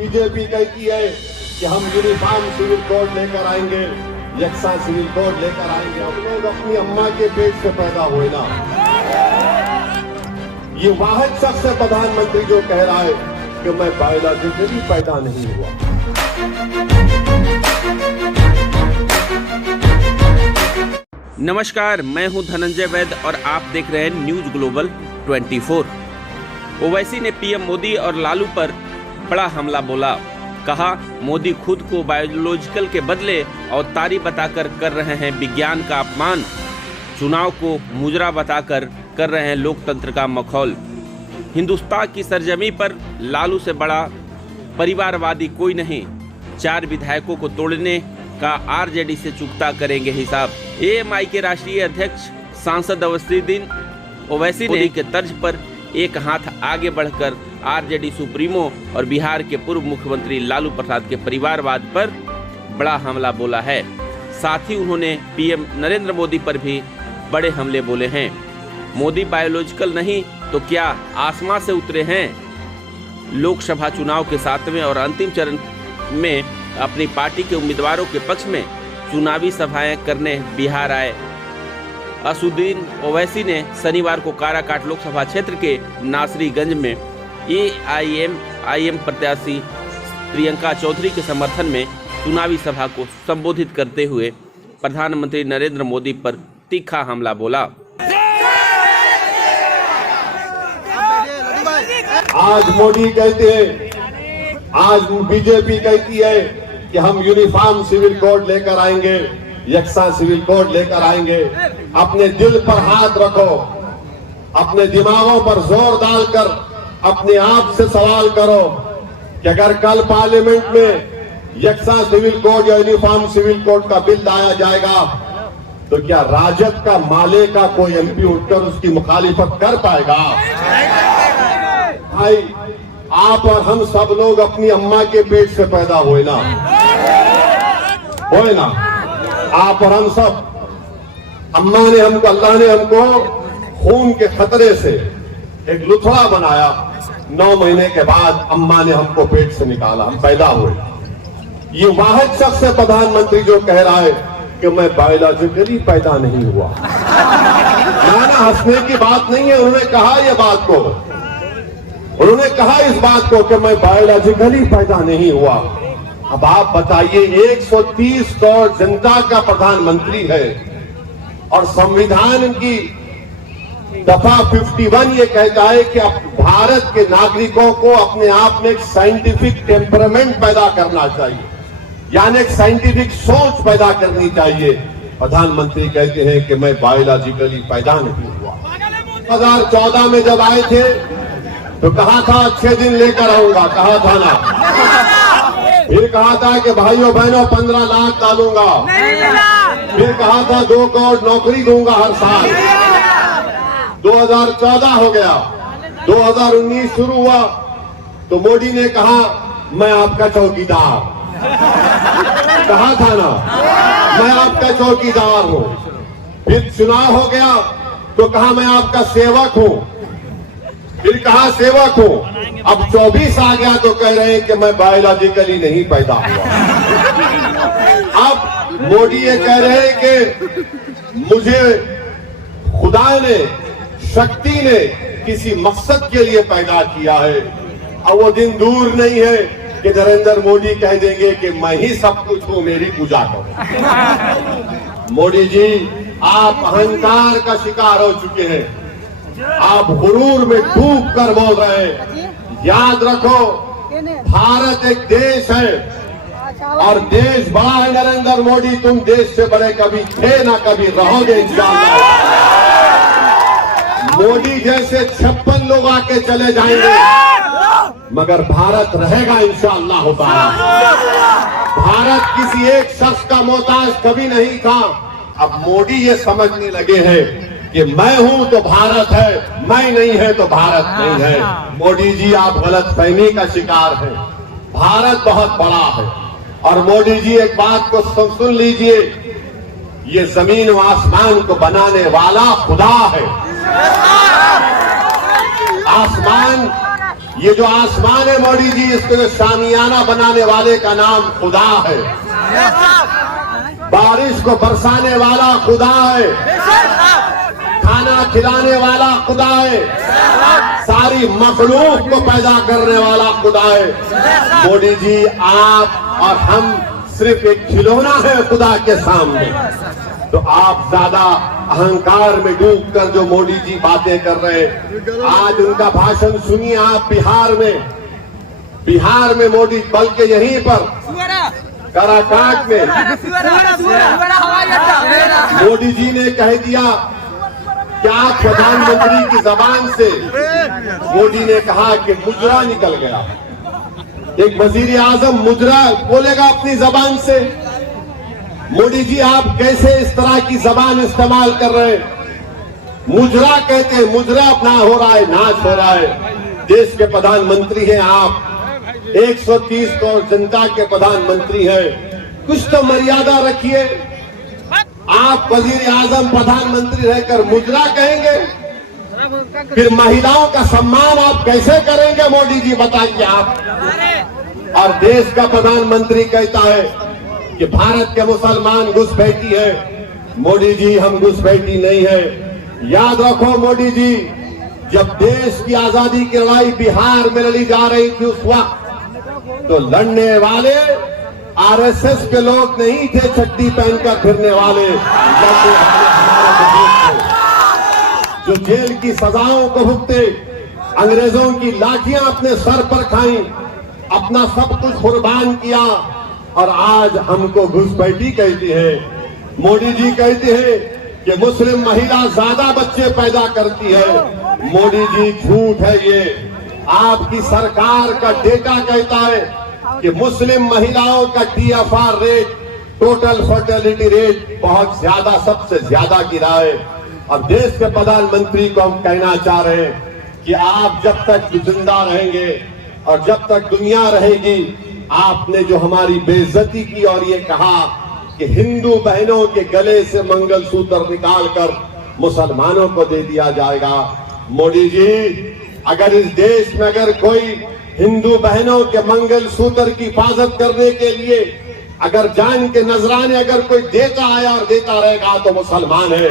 BJP कहती है कि हम यूनिफॉर्म सिविल कोड लेकर आएंगे, यकसा सिविल कोड लेकर आएंगे। हम लोग अपनी अम्मा के पेट से पैदा हुए ना। ये वाहिद शख्स है प्रधानमंत्री जो कह रहा है कि मैं बायोलॉजिकली पैदा नहीं हुआ। नमस्कार, मैं हूं धनंजय वैद और आप देख रहे हैं न्यूज ग्लोबल 24। ओवैसी ने पीएम मोदी और लालू पर बड़ा हमला बोला। कहा, मोदी खुद को बायोलॉजिकल के बदले अवतारी बताकर कर रहे हैं विज्ञान का अपमान। चुनाव को मुजरा बताकर कर रहे हैं लोकतंत्र का मखौल। हिंदुस्तान की सरजमी पर लालू से बड़ा परिवारवादी कोई नहीं। 4 विधायकों को तोड़ने का आरजेडी से चुकता करेंगे हिसाब। एएमआई के राष्ट्रीय अध्यक्ष सांसद अवसीउद्दीन ओवैसी ने के तर्ज पर एक हाथ आगे बढ़कर आरजेडी सुप्रीमो और बिहार के पूर्व मुख्यमंत्री लालू प्रसाद के परिवारवाद पर बड़ा हमला बोला है। साथ ही उन्होंने पीएम नरेंद्र मोदी पर भी बड़े हमले बोले हैं। मोदी बायोलॉजिकल नहीं तो क्या आसमां से उतरे हैं? लोकसभा चुनाव के 7वें और अंतिम चरण में अपनी पार्टी के उम्मीदवारों के पक्ष में चुनावी सभाएं करने बिहार आए असदुद्दीन ओवैसी ने शनिवार को काराकाट लोकसभा क्षेत्र के नासरीगंज में एआईएम प्रत्याशी प्रियंका चौधरी के समर्थन में चुनावी सभा को संबोधित करते हुए प्रधानमंत्री नरेंद्र मोदी पर तीखा हमला बोला। आज मोदी कहते हैं, आज बीजेपी कहती है कि हम यूनिफॉर्म सिविल कोड लेकर आएंगे, यकसा सिविल कोड लेकर आएंगे। अपने दिल पर हाथ रखो, अपने दिमागों पर जोर डालकर अपने आप से सवाल करो कि अगर कल पार्लियामेंट में यकसा सिविल कोड या यूनिफॉर्म सिविल कोड का बिल लाया जाएगा तो क्या राजद का माले का कोई एमपी उठकर उसकी मुखालिफत कर पाएगा? भाई, आप और हम सब लोग अपनी अम्मा के पेट से पैदा हुए ना। आप और हम सब, अम्मा ने हमको, अल्लाह ने हमको खून के खतरे से एक लुथड़ा बनाया। 9 महीने के बाद अम्मा ने हमको पेट से निकाला, हम पैदा हुए। ये वाहिद शख्स है प्रधानमंत्री जो कह रहा है कि मैं बायोलॉजिकली पैदा नहीं हुआ। ना हंसने की बात नहीं है। उन्होंने कहा ये बात को, उन्होंने कहा इस बात को कि मैं बायोलॉजिकली पैदा नहीं हुआ। अब आप बताइए, 130 करोड़ जनता का प्रधानमंत्री है और संविधान की दफा 51 ये कहता है कि भारत के नागरिकों को अपने आप में एक साइंटिफिक टेम्परामेंट पैदा करना चाहिए, यानी एक साइंटिफिक सोच पैदा करनी चाहिए। प्रधानमंत्री कहते हैं कि मैं बायोलॉजिकली पैदा नहीं हुआ। 2014 में जब आए थे तो कहा था अच्छे दिन लेकर आऊंगा, कहा था ना। फिर कहा था कि भाइयों बहनों 15 लाख डालूंगा। फिर कहा था 2 करोड़ नौकरी दूंगा हर साल। 2014 हो गया, 2019 शुरू हुआ तो मोदी ने कहा मैं आपका चौकीदार। कहा था ना, मैं आपका चौकीदार हूं। फिर चुनाव हो गया तो कहा मैं आपका सेवक हूं। फिर कहा सेवक हूं। अब 24 आ गया तो कह रहे हैं कि मैं बायोलॉजिकली नहीं पैदा हुआ। अब मोदी ये कह रहे हैं कि मुझे खुदा ने, शक्ति ने किसी मकसद के लिए पैदा किया है। अब वो दिन दूर नहीं है कि नरेंद्र मोदी कह देंगे कि मैं ही सब कुछ हूं, मेरी पूजा करो। मोदी जी, आप अहंकार का शिकार हो चुके हैं। आप गुरूर में डूब कर बोल रहे हैं। याद रखो, भारत एक देश है और देश बड़ा है। नरेंद्र मोदी, तुम देश से बड़े कभी थे ना कभी रहोगे इंशाअल्लाह। मोदी जैसे 56 लोग आके चले जाएंगे मगर भारत रहेगा इंशाअल्लाह ताला। भारत किसी एक शख्स का मोहताज कभी नहीं था। अब मोदी ये समझने लगे हैं कि मैं हूं तो भारत है, मैं नहीं है तो भारत नहीं है। मोदी जी, आप गलतफहमी का शिकार हैं। भारत बहुत बड़ा है और मोदी जी एक बात को सुन लीजिए, ये जमीन व आसमान को बनाने वाला खुदा है। आसमान ये जो आसमान है मोदी जी, इसको जो शामियाना बनाने वाले का नाम खुदा है। बारिश को बरसाने वाला खुदा है, खाना खिलाने वाला खुदा है, सारी मखलूक को पैदा करने वाला खुदा है। मोदी जी, आप और हम सिर्फ एक खिलौना है खुदा के सामने। तो आप ज्यादा अहंकार में डूबकर जो मोदी जी बातें कर रहे हैं, आज उनका भाषण सुनिए आप। बिहार में मोदी, बल्कि यहीं पर काराकाट में मोदी जी ने कह दिया कि आप प्रधानमंत्री की जबान से, मोदी ने कहा कि मुजरा निकल गया। एक वजीर आजम मुजरा बोलेगा अपनी जबान से? मोदी जी, आप कैसे इस तरह की जबान इस्तेमाल कर रहे हैं? मुजरा कहते हैं, मुजरा अपना हो रहा है, नाच हो रहा है। देश के प्रधानमंत्री हैं आप, 130 करोड़ जनता के प्रधानमंत्री हैं, कुछ तो मर्यादा रखिए। आप वजीर आजम प्रधानमंत्री रहकर मुजरा कहेंगे? फिर महिलाओं का सम्मान आप कैसे करेंगे मोदी जी, बताइए आप। और देश का प्रधानमंत्री कहता है कि भारत के मुसलमान घुसपैठी है। मोदी जी, हम घुसपैठी नहीं है। याद रखो मोदी जी, जब देश की आजादी की लड़ाई बिहार में लड़ी जा रही थी उस वक्त तो लड़ने वाले आरएसएस के लोग नहीं थे, चड्डी पहनकर फिरने वाले। जो जेल की सजाओं को भुगते, अंग्रेजों की लाठियां अपने सर पर खाई, अपना सब कुछ कुर्बान किया, और आज हमको घुसपैठी कहती है। मोदी जी कहते हैं कि मुस्लिम महिला ज्यादा बच्चे पैदा करती है। मोदी जी, झूठ है ये। आपकी सरकार का डेटा कहता है कि मुस्लिम महिलाओं का TFR rate, total fertility rate, बहुत ज्यादा, सबसे ज्यादा गिरा है। और देश के प्रधानमंत्री को हम कहना चाह रहे हैं कि आप जब तक जिंदा रहेंगे और जब तक दुनिया रहेगी, आपने जो हमारी बेइज्जती की और ये कहा कि हिंदू बहनों के गले से मंगलसूत्र निकालकर मुसलमानों को दे दिया जाएगा। मोदी जी, अगर इस देश में अगर कोई हिंदू बहनों के मंगलसूत्र की हिफाजत करने के लिए अगर जान के नजराने अगर कोई देता आया और देता रहेगा तो मुसलमान है।